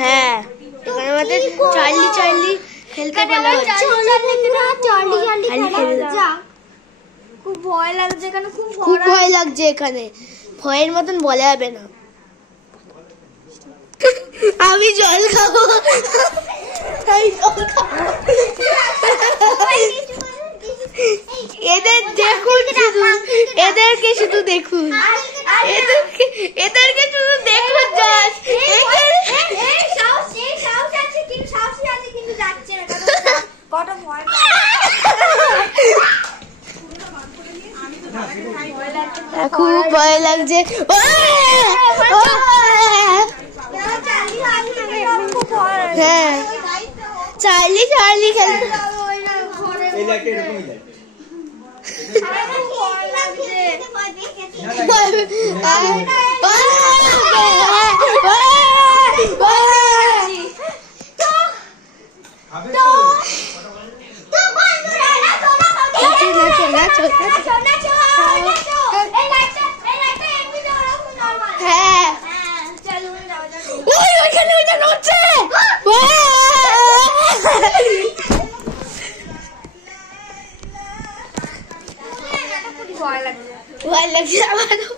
হ্যাঁ এখানে আমাদের চার্লি চার্লি খেলতে বলা হচ্ছে। খুব ভয় লাগছে এখানে, খুব ভয় লাগছে এখানে, ভয়ের মতন বলা যাবে না। আমি জল খাবো, এদের দেখুন, এদেরকে শুধু দেখুন, এদেরকে শুধু দেখুন। খুব ভয় লাগছে। হ্যাঁ চার্লি চার্লি খেলতে ভয় লাগছে আমারও।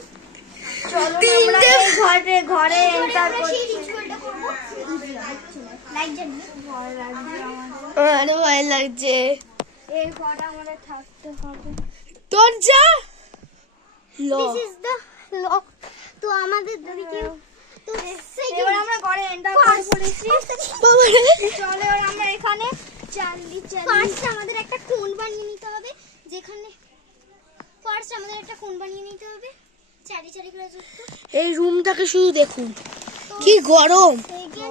ঘরে আমারও ভয় লাগছে। এই ঘরে আমাদের থাকতে হবে। দরজা This is the lock. তো আমাদের তো এবার আমরা ঘরে এন্টার করে পড়েছি। চলো এবার আমরা এখানে চার্লি ফার্স্ট আমাদের একটা কোণ বানিয়ে নিতে হবে, যেখানে ফার্স্ট আমাদের একটা কোণ বানিয়ে নিতে হবে চারি চারি করে যুক্ত। এই রুমটাকে শুধু দেখুন কি গরম,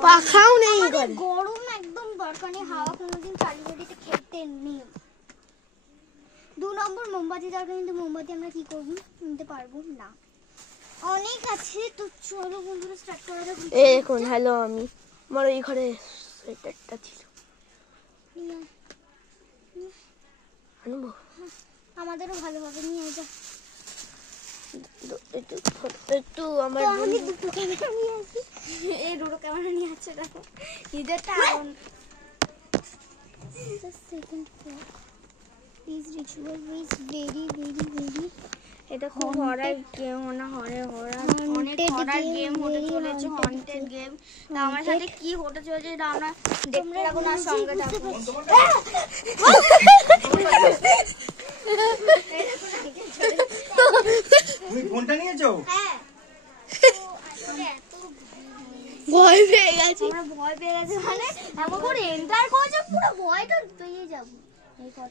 পাখাও নেই ঘরে। গরম একদম দরকার নেই, হাওয়া কোনোদিন চালু গাড়িতে খেতে নেই। 2 নম্বর মোমবাতি দরকার, কিন্তু মোমবাতি আমরা কি করব, নিতে পারবো না, অনেক আছে। তো চলো বন্ধুরা স্টার্ট করা যাক। এই দেখুন, হ্যালো, আমি আমার এই ঘরে সোয়েটারটা ছিল, আনবো? আমাদেরও ভালোভাবে নিয়ে যা। একটু আমার আমি দুটো ক্যামেরা নিয়ে আসি, এই দুটো ক্যামেরা নিয়ে আসছে, দেখো নিজেরটা এখন। Second floor this ritual is very very very, এটা খুব হরার গেম, না হরার অনেক হরার গেম হতে চলেছে, হন্টেড গেম। তা আমার সাথে কি হতে চলেছে এটা আমরা দেখতে থাকো না, সঙ্গে থাকো। তুমি ফোনটা নিয়েছো? হ্যাঁ, ভয় পেয়ে গেছি। আমরা ভয় পেয়ে গেছি, মানে এমন করে এন্টার করেছে পুরো ভয় তো পেয়ে যাব।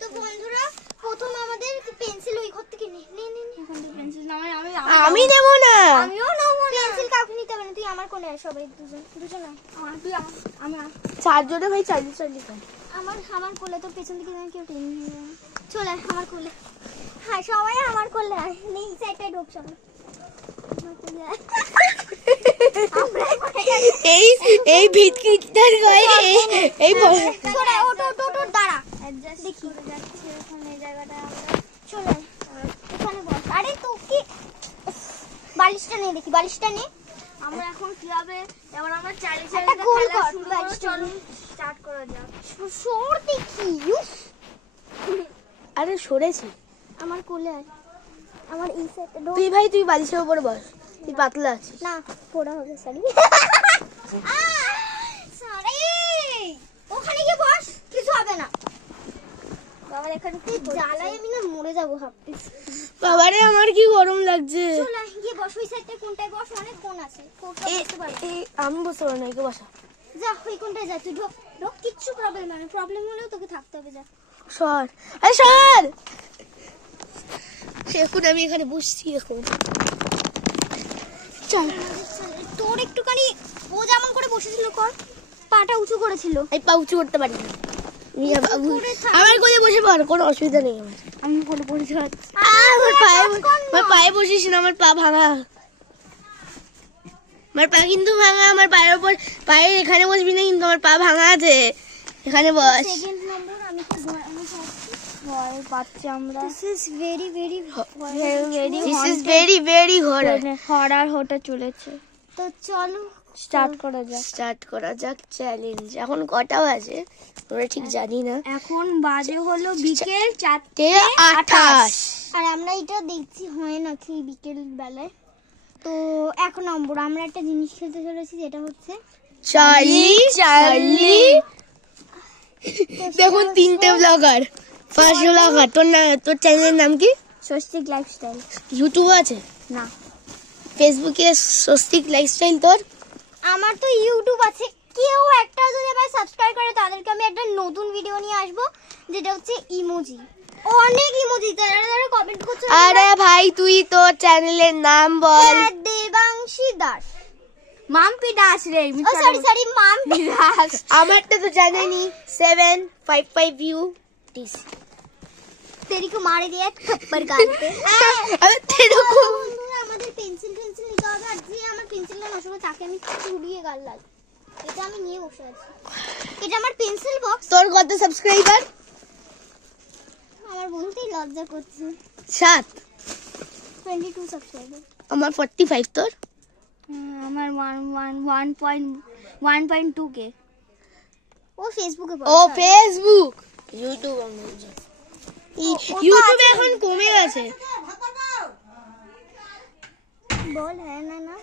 তো বন্ধুরা প্রথম আমাদের পেন্সিল ওই ঘর থেকে নে এখন তো পেন্সিল আমি নেব না, আমিও নেব না, পেন্সিল কাউকে নিতে হবে না, তুই আমার কোলে সবাই দুজন আমার তুই আমি চারজনে ভাই চার্লি চার্লি আমার কোলে, তো পেছন থেকে কেউ টেনে নিয়ে যাবে। চলে আমার কোলে, হ্যাঁ সবাই আমার কোলে আয়, এই সাইডটাই ঢোক সবাই। এই ভিতকিটার গায়ে এই ওটো দাঁড়া, অ্যাডজাস্ট দেখি করে যাচ্ছে এখন এই জায়গাটা। আমরা চলে এখানে বস। আরে তো কি বালিশটা নে, দেখি বালিশটা নে। আমরা এখন কিভাবে এবার আমরা চারি চারি খেলা শুরু করব, চলো স্টার্ট করা যাক। সর দেখি, আরে সরেছি, আমার কোলে আয়, আমার এই সাইডটা ঢোক। তুই ভাই তুই বালিশের উপরে বস, তুই পাতলা আছিস। না পড়া হবে, সরি সরি, ওখানে গিয়ে বস, কিছু হবে না। বাবা এখানে তুই জ্বালায় আমি না মরে যাবো ভাবতেছি। বাবারে আমার কি গরম লাগছে। চল গিয়ে বস, ওই সাইডটা কোনটায় বস, অনেক কোণ আছে, আমি বসতে পারবো না, একে বসা। যা ওই কোনটায় যা, তুই ঢোক ঢোক, কিচ্ছু প্রবলেম না, প্রবলেম হলেও তোকে থাকতে হবে। যা সর, আরে সর। এখন আমি এখানে বসছি, এখন চল। তোর একটুখানি ও যেমন করে বসেছিল কর, পাটা উঁচু করেছিল। এই পা উঁচু করতে পারি না, আমার কোলে বসে পড়, কোনো অসুবিধা নেই আমার। আমি কোলে বসে আছি, আমার পায়ে বসিস না, আমার পা ভাঙা, আমার পা কিন্তু ভাঙা। আমার পায়ের উপর, পায়ের এখানে বসবি না কিন্তু, আমার পা ভাঙা আছে, এখানে বস। সেকেন্ড নম্বর আমি ভয় পাচ্ছি আমরা। This is very very this is very very horror হতে চলেছে। তো চলো স্টার্ট করা যাক। স্টার্ট করা যাক চ্যালেঞ্জ। এখন কটা বাজে আমরা ঠিক জানি না। এখন বাজে হলো বিকেল 4:28। আর আমরা এটা দেখছি হয় নাকি বিকেল বেলায়। তো 1 নম্বর আমরা একটা জিনিস খেলতে চলেছি, যেটা হচ্ছে চার্লি। দেখুন 3টে ব্লগার, 5 ব্লগার। তোর চ্যানেলের নাম কি? স্বস্তিক লাইফস্টাইল। ইউটিউব আছে না, ফেসবুকে স্বস্তিক লাইফস্টাইল। তোর? আমার তো ইউটিউব আছে। কেউ একটা যদি আমার সাবস্ক্রাইব করে তাদেরকে আমি একটা নতুন ভিডিও নিয়ে আসবো, যেটা হচ্ছে ইমোজি। অনেক ইমোজি, যারা কমেন্ট করছে। আরে ভাই তুই তোর চ্যানেলের নাম বল। দেবাংশী দাস। মাম্পি দাস রে। সরি মাম্পি দাস। আমারটা তো জানেনি 755 ভিউ দিস। तेरी को मार दिया थप्पड़ गाल पे। আরে তেরকম বন্ধুরা আমাদের পেন্সিল নিতে হবে। আর যে আমার পেন্সিলটা নষ্ট করে তাকে আমি চুরিয়ে গাল লাগ। এটা আমি নিয়ে বসে আছি। এটা আমার পেন্সিল বক্স। তোর কত সাবস্ক্রাইবার? আমার বলতেই লজ্জা করছে। 7। 22 সাবস্ক্রাইবার। আমার 45। তোর? আমার 1.2 কে। ও ফেসবুকে ও ফেসবুক। ইউটিউব ইউটিউবে এখন কমে গেছে। বল হ্যাঁ না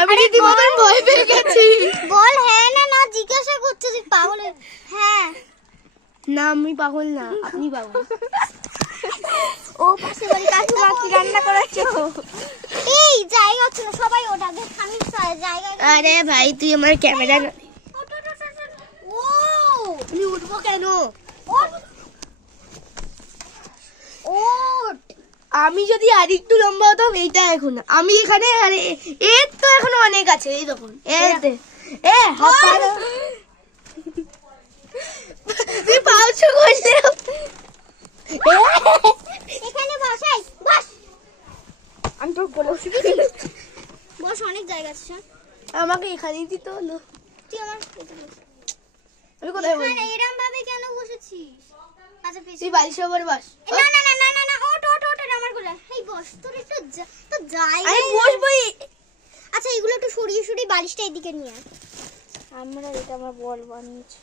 আমি রীতিমতন ভয় পেয়ে গেছি। বল হ্যাঁ না জিজ্ঞাসা করছিস পাগল। হ্যাঁ না আমি পাগল না, আপনি পাগল। ও পাশে বাড়ি কাকিমা কি রান্না করাচ্ছো? এই জায়গা হচ্ছে না, সবাই ওটা দেখ। আমি জায়গা। আরে ভাই তুই আমার ক্যামেরা। ও আমি উঠবো কেন? আমি যদি আরেকটু লম্বা হতাম। এইটা এখন আমি এখানে। আরে এর তো এখনো অনেক আছে। এই দেখুন তুই পাউছো করলে এখানে বসাই বস। আমি তোর কোলে বস, অনেক জায়গা আছে। আমাকে এখানেই দিতে হলো। তুই আমার আমি কোথায় বসবো? এরকম ভাবে কেন বসেছিস? আচ্ছা তুই বালিশের উপর বস। না ওট আমার কোলে। এই বস, তোর একটু তো জায়গা। আমি বসবোই। আচ্ছা এগুলো একটু সরিয়ে বালিশটা এদিকে নিয়ে আয়। আমরা এটা আমার বল বানিয়েছি।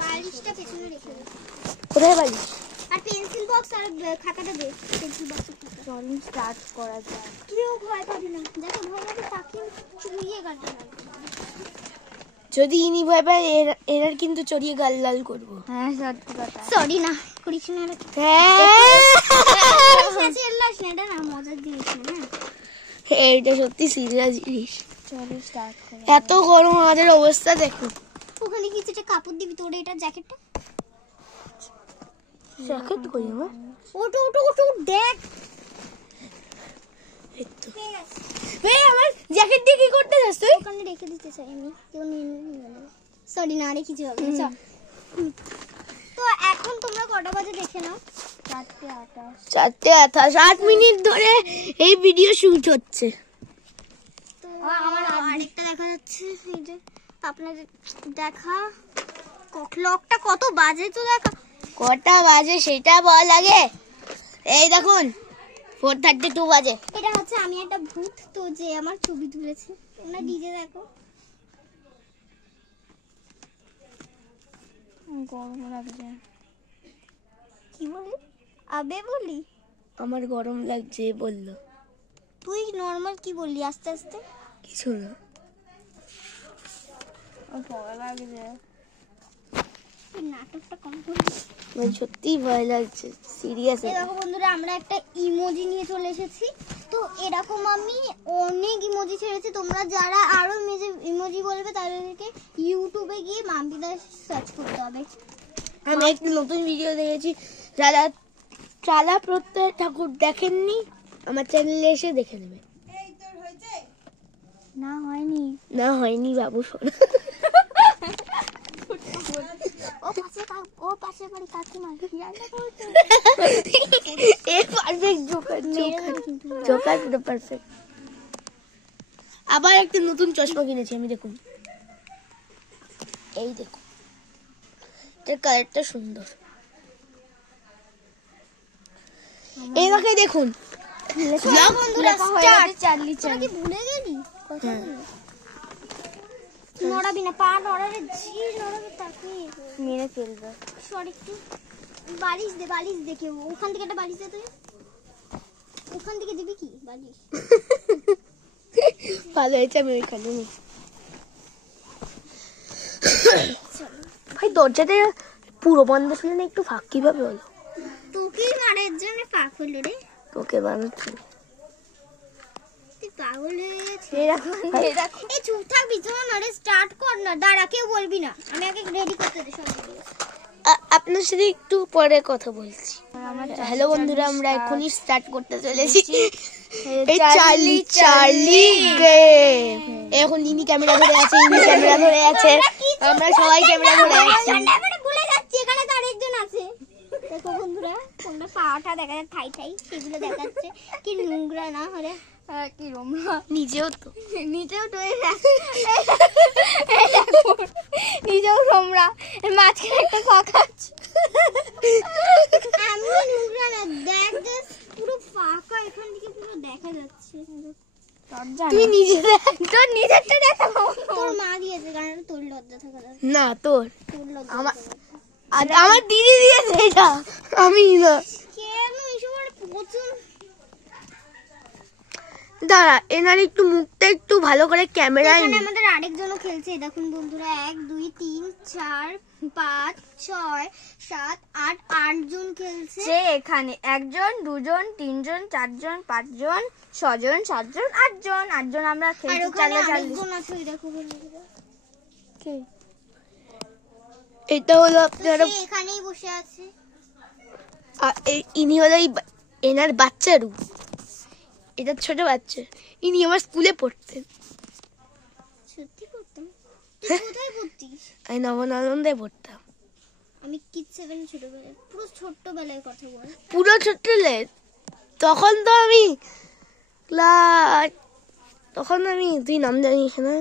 বালিশটা পেছনে রেখে দে। কোথায় বালিশ? আর পেন্সিল বক্স আর খাতাটা দে। পেন্সিল বক্স চল স্টার্ট করা যাক। কেউ ভয় পাবি না। দেখো ভয় পাবে তাকে চুরিয়ে গালটা লাগবে। যদি ইনি ভয় পায় এর কিন্তু চড়িয়ে গাল লাল করবো। হ্যাঁ সত্যি কথা। সরি না করিস না। এটা না মজার জিনিস না। এইটা সত্যি সিরিয়াস জিনিস। চলো স্টার্ট করি। এত গরম আমাদের অবস্থা দেখো। ওখানে কি একটা কাপড় দিবি তোর? এটা জ্যাকেটটা জ্যাকেট কই আমার? ওটো দেখ। এই আমার জ্যাকেট দিয়ে কি করতে যাস তুই? ওখানে রেখে দিতে চাই আমি। কেউ নিয়ে নেবে। সরি না, আরে কিছু হবে না। তো এখন তোমরা কটা বাজে দেখে নাও। 4:28। 8 মিনিট ধরে এই ভিডিও শুট হচ্ছে। তো আমার আরেকটা দেখা যাচ্ছে। এই যে আপনাদের দেখা ক্লকটা কত বাজে তো দেখা। কটা বাজে সেটা বল আগে। এই দেখুন 4:32 বাজে। এটা হচ্ছে আমি একটা ভূত তো যে আমার ছবি তুলেছে। তোমরা ডিজে দেখো। গরম লাগছে। কি বলি? আবে বলি আমার গরম লাগছে বললো। তুই নরমাল কি বললি আস্তে আস্তে? কিছু না। ভয় লাগছে। নাটকটা কম করবি। আমার সত্যি ভয় লাগছে সিরিয়াস। দেখো বন্ধুরা আমরা একটা ইমোজি নিয়ে চলে এসেছি। তো এরকম আমি অনেক ইমোজি ছেড়েছি। তোমরা যারা আরো ইমোজি বলবে তাদেরকে ইউটিউবে গিয়ে মাম্পি দাস সার্চ করতে হবে। আমি একটা নতুন ভিডিও দেখেছি। যারা চালা প্রত্যয় ঠাকুর দেখেননি আমার চ্যানেলে এসে দেখে নেবে। না হয়নি। না হয়নি বাবু শোনা। ও পাশে বাড়ি কাকিমা কি রান্না করছে? এ পারফেক্ট জোকার পুরো পারফেক্ট। আবার একটা নতুন চশমা কিনেছি আমি। দেখুন এই দেখুন এর কালারটা সুন্দর। এটাকে দেখুন বন্ধুরা চার্লি কি ভুলে গেলি নড়াবি না, পা নড়ালে জি নড়াবে, তাকে মেরে ফেলবে। সরি একটু বালিশ দে কেউ, ওখান থেকে একটা বালিশ দে। তুই ওখান থেকে দিবি কি বালিশ? ভালো হয়েছে আমি ওইখানে নেই। ভাই দরজাটা পুরো বন্ধ ছিল না, একটু ফাঁক কিভাবে হলো? তোকেই মারার জন্য ফাঁক হলো রে। তোকে বানাচ্ছি তুই পাগল হয়ে গেছিস। এই চুপ থাকবি তো না রে, স্টার্ট কর না, দাঁড়া কেউ বলবি না, আমি আগে রেডি করতে দে সব ভিডিও। আপনার সাথে একটু পরে কথা বলছি। হ্যালো বন্ধুরা, আমরা এখনই স্টার্ট করতে চলেছি এই চার্লি গেম। এখন লিনি ক্যামেরা ধরে আছে, আমরা সবাই ক্যামেরা ধরে আছি। ভুলে যাচ্ছি এখানে তো আরেকজন আছে। দেখো বন্ধুরা, কোনটা পাটা দেখা যাচ্ছে, ঠাই সেগুলো দেখাচ্ছে কি নোংরা না হলে কি রোমরা, নিজেও তো নিজেও রোমরা, মাঝখানে একটা ফাঁকা আছে। আমি নোংরা না, দেখ পুরো ফাঁকা, এখান থেকে পুরো দেখা যাচ্ছে। তুই নিজে দেখ, তোর নিজেরটা দেখা। তোর মা দিয়েছে, কারণ তোর লজ্জা থাকা না, তোর লজ্জা। আমার দিদি দিয়েছে এটা, আমি না। কেন এইসব প্রচুর দাঁড়া, এনার একটু মুখটা একটু ভালো করে ক্যামেরায়। এখানে আমাদের আরেকজনও খেলছে, দেখুন বন্ধুরা, 1 2 3 4 5 6 7 8 8 জন খেলছে। যে এখানে 1 জন 2 জন 3 জন 4 জন 5 জন 6 জন 7 জন 8 জন আমরা আর খেলছি। ওখানে আরেকজন আছে, দেখো বন্ধুরা, এটা হলো আপনারা, সে এখানেই বসে আছে। ইনি হলো এনার বাচ্চারু, এটা ছোট বাচ্চা, ইনি আমার স্কুলে পড়তেন। সত্যি করতাম? তুই কোথায় পড়তিস? আমি নবনানন্দে পড়তাম। আমি কিড 7 ছোটবেলায়, পুরো ছোট্টবেলায় কথা বল। পুরো ছোট্টলে তখন তো আমি তুই নাম জানিস না।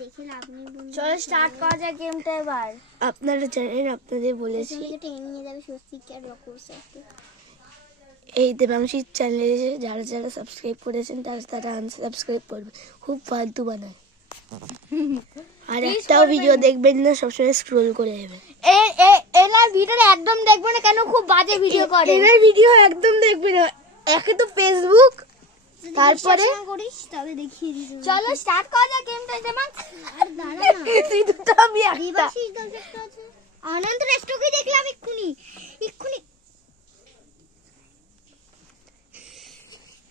দেখে লাভ নেই বন্ধু, চলো স্টার্ট করা যাক গেমটা এবার। আপনারা জানেন, আপনাদের বলেছি টেনে নিয়ে যাবে স্বস্তিকা রকর্স আছে। এই দেবাংশীর চ্যানেলে যারা সাবস্ক্রাইব করেছেন তারা আনসাবস্ক্রাইব করবে, খুব ফালতু বানায়। আর একটাও ভিডিও দেখবেন না, সবসময় স্ক্রোল করে যাবেন। এনার ভিডিও একদম দেখবে না, কেন খুব বাজে ভিডিও করে। এনার ভিডিও একদম দেখবে না, একে তো ফেসবুক, তারপরে করিস তবে দেখিয়ে দিই। চলো স্টার্ট করা যাক গেমটা। যেমন আর দাঁড়া না, তুই দুটো আমি একটা। দেবাশিস দর্শকটা আছে, আনন্দ রেস্টকে দেখলাম এক্ষুনি।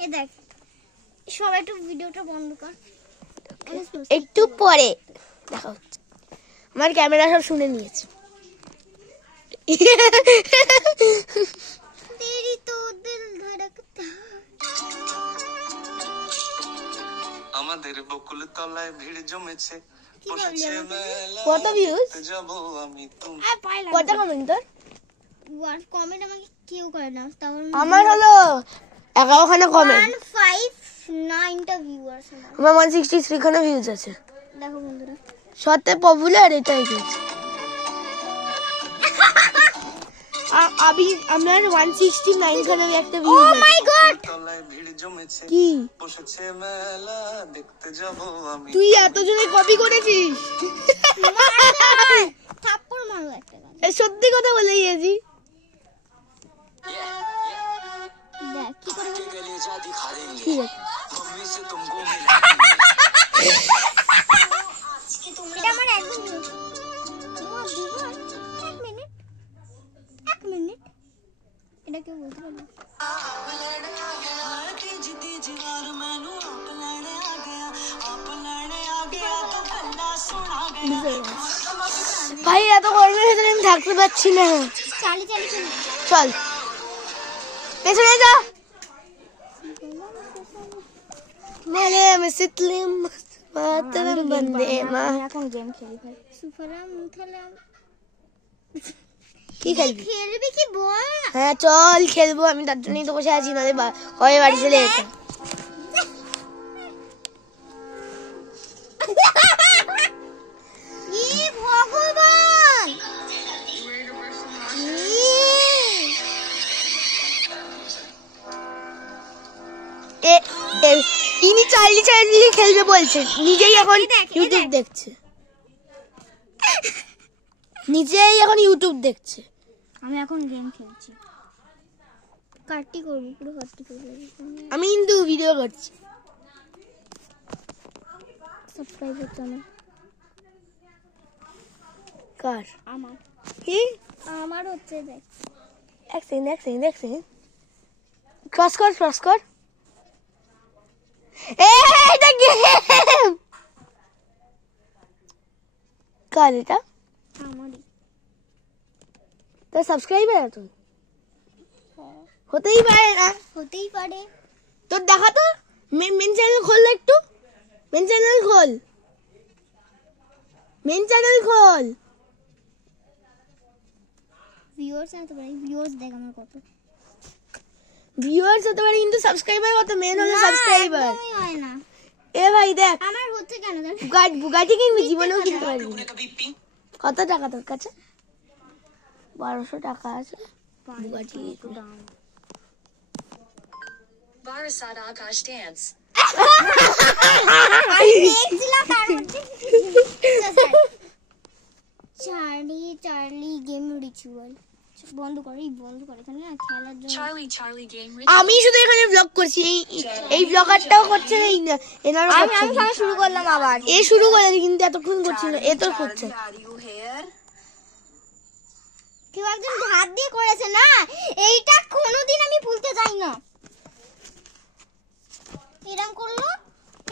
এ দেখ, সবাই একটু ভিডিওটা বন্ধ কর, একটু পরে দেখা হচ্ছে। আমার ক্যামেরা সব শুনে নিয়েছে। তেরি তো দিল ধড়কতা। আমাদের বকুল তলায় ভিড় জমেছে, বসেছে মেলা, কত ভিউজ, যাবো আমি তুমি। কত কমেন্ট তোর? ওয়ার্ড কমেন্ট আমাকে কেউ করে না, তারপর আমার হলো 11খানা কমেন্ট, 159টা ভিউয়ার্স। আমার 163 খানা ভিউজ আছে। দেখো বন্ধুরা, সত্যি পপুলার এটাই হয়েছে। আমার 169 খানা একটা ভিউজ আছে। মাই গড, তলায় ভিড় জমেছে, কি বসেছে মেলা, দেখতে যাবো আমি। তুই এতজনে কপি করেছিস? থাপ্পড় মারো একটা গান। সত্যি কথা বলে গিয়েছি। দেখ কি করে ঠিক আছে, এটা আমার একদম এক মিনিট এটা কেউ বলতে পারবে? ভাই এত গরমের ভেতরে আমি থাকতে পারছি না। চালি চল পেছনে যা। মানে আমি সিতলিম মাতরম বন্দে মা। এখন গেম খেলি ভাই। সুফলাম মুথালাম। কি খেলবি? খেলবি কি বল? হ্যাঁ চল খেলবো, আমি তার জন্যই তো বসে আছি, নাহলে কবে বাড়ি চলে যেতাম। ভগবান ইনি চার্লি চার্লি খেলবে বলছে, নিজেই এখন ইউটিউব দেখছে, নিজেই এখন ইউটিউব দেখছে। আমি এখন গেম খেলছি, কাটটি করবো, পুরো কাটটি করবো। আমি কিন্তু ভিডিও করছি। সাবস্ক্রাইব করতে আমার, কার? আমার কি? আমার হচ্ছে দেখ, এক সেকেন্ড ক্রস কর। এটা গেম কার? এটা আমারই। তোর সাবস্ক্রাইবার তুই? হতেই পারে না। হতেই পারে। তোর দেখা তো, মেন চ্যানেল খোল একটু, মেন চ্যানেল খোল। ভিউয়ার্স হতে পারে, ভিউয়ার্স দেখ আমার কত। ভিউয়ার্স হতে পারে কিন্তু সাবস্ক্রাইবার কত? মেন হলো সাবস্ক্রাইবার। একদমই হয় না। এ ভাই দেখ, আমার হচ্ছে কেন দেখ, বুগাটি কিনবি, জীবনেও কিনতে পারবি না। কত টাকা তোর কাছে? 1200 টাকা আছে। Bugatti Barasat Akash dance. দেখছিলাম তার মধ্যে চার্লি গেম রিচুয়াল বন্ধ করে এখানে না খেলার জন্য। Charlie game আমি শুধু এখানে ব্লগ করছি, এই ব্লগারটাও করছে, এনারও আমি করছে। সবাই শুরু করলাম আবার। এ শুরু করে কিন্তু এতক্ষণ করছিল, এ তো করছে। Are you here? কেউ একজন হাত দিয়ে করেছে না, এইটা কোনোদিন আমি ভুলতে চাই না। এরম করলো,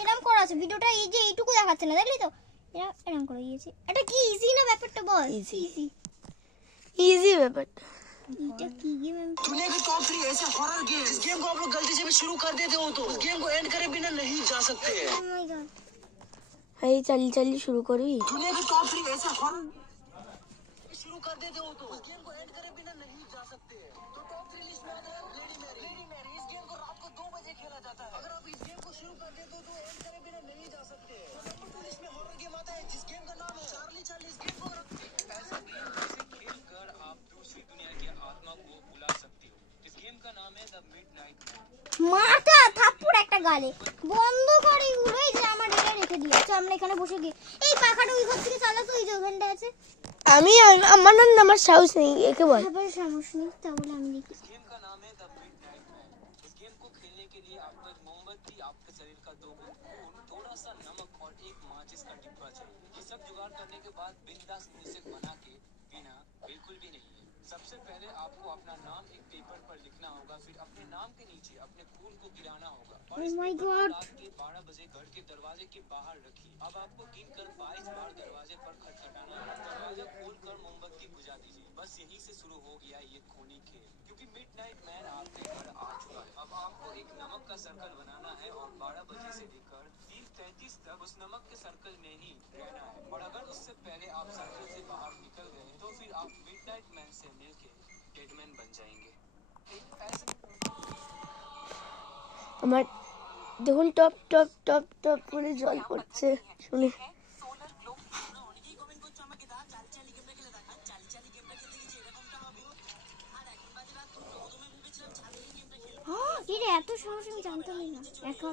এরম করা আছে ভিডিওটা, এই যে এইটুকু দেখাচ্ছে না, দেখলি তো, এরম করে দিয়েছে। এটা কি ইজি না ব্যাপারটা বল? ইজি ব্যাপারটা। এটা কি গেম? दुनिया की टॉप 3 ऐसे हॉरर गेम, जिस गेम को आप लोग गलती से भी शुरू कर देते हो तो उस गेम को एंड करे बिना नहीं जा सकते। ও মাই গড, এই চালি শুরু করবি? दुनिया की टॉप 3 ऐसे हॉरर शुरू कर देते हो तो उस गेम को एंड करे बिना नहीं जा सकते। तो टॉप 3 लिस्ट में आता है लेडी मैरी। इस गेम को रात को 2 बजे खेला जाता है। अगर आप इस गेम को शुरू कर देते हो तो एंड करे बिना नहीं जा सकते। तो नंबर 2 लिस्ट में हॉरर गेम आता है जिस गेम का नाम है चार्ली। इस गेम को ऐसा गेम जिसे खेलकर आप दूसरी दुनिया की आत्मा को बुला सकते हो। इस गेम का नाम है द मिडनाइट मैन। মাথা থাপ্পড় একটা গালে বন্ধ করে উড়াই যে আমার এটা রেখে দিয়েছে। আমরা এখানে বসে গিয়ে এই পাখাটা ওই ঘর থেকে চালাতো, ওই যে ওখানটা আছে। আমার সাহস নেই, একে বল। তারপরে সাহস নেই, তাহলে আমি দেখি। इस गेम का नाम है द मिडनाइट मैन। इस गेम को खेलने के लिए आपको एक मोमबत्ती, आपके शरीर का 2 खून, थोड़ा सा नमक और एक माचिस का डिब्बा चाहिए। ये सब जुगाड़ करने के बाद बिंदास म्यूजिक बना के पीना बिल्कुल भी नहीं है। सबसे पहले आपको अपना नाम एक पेपर पर लिखना होगा, फिर अपने नाम के नीचे अपने खून को गिराना होगा और इस Oh my पेपर को God! रात के 12 बजे घर के दरवाजे के बाहर रखिए। अब आपको गिनकर 22 बार दरवाजे पर खटखटाना है। दरवाजा खोलकर मोमबत्ती बुझा दीजिए। बस यहीं से शुरू हो गया ये खूनी खेल, क्योंकि मिडनाइट मैन आपके घर आ चुका है। अब आपको एक नमक का सर्कल बनाना है और 12 बजे से लेकर 3:33 तक उस नमक के सर्कल में ही रहना है। और अगर उससे पहले आप सर्कल से बाहर निकल गए तो फिर आप मिडनाइट मैन से मिलके डेडमैन बन जाएंगे। আমার দেখুন টপ টপ টপ টপ করে জল পড়ছে শুনে। এটা এত সহজ আমি জানতামই না। একা